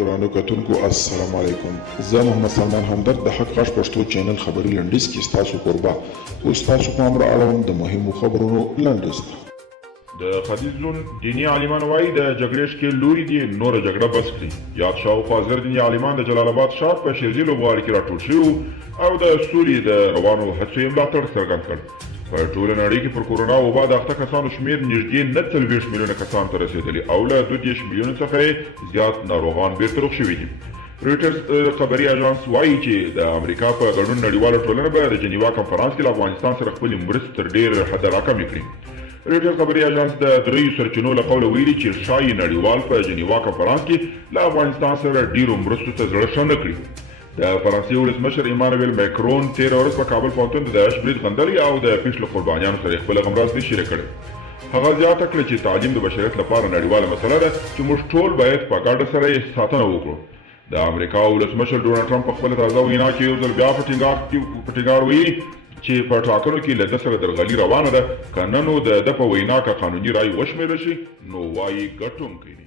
ګرانو کتونکو السلام علیکم. زه محمد سلمان همدرد د حق غږ پښتو چینل خبري لنډیز کې ستاسو قربا اوس تاسو پام را اړوم د مهمو خبرونو لنډیز ته. د ختیځ زون دیني عالمان وایي د جګړې ښکېل لوري دي نوره جګړه بس کړي. یاد شاوخوا زر دیني عالمان د جلال آباد ښار په شیرزي لوبغالي کې راټول شوي او د سولې د روانو هڅو یې ملاتړ څرګند کړ. په ټوله نړۍ کې پر کورونا وبا د اخته کسانو شمېر نږدې 39 میلیونه کسانو ته رسېدلي او له 22 میلیونو څخه یې زیات ناروغان بیرته روغ شوي دي. رویټرز خبري اژانس وایي چې د امریکا په ګډون نړیواله ټولنه به د جنیوا کنفرانس کې له افغانستان سره خپلې مرستې تر ډېر حده راکمې کړي. رویټرز خبري اژانس د دریو سرچینو له قوله ویلي چې ښایي نړیوال په جنیوا کنفرانس کې له افغانستان سره ډېرو مرستو ته زړه ښه نه کړي. د فرانسې ولسمشر ایمانویل ماکرون تېره ورځ په کابل پوهنتون د داعش برید غندلي او د پیښ له قربانیانو سره خپله غمرازي شریکه کړې. هغه زیاته کړه چې تعلیم د بشریت لپاره نړیواله مسله ده چې موږ ټول باید په ګډه سره یې ساتنه وکړو. د امریکا ولسمشر ډونالډ ټرمپ په خپله تازه وینا کې یو ځل بیا په ټینګار ویلي چې په ټاکنو کې له ده سره درغلي روانه ده، که نه نو د ده په وینا که قانوني رایې وشمېرل شي نو وایي ګټونکی دی.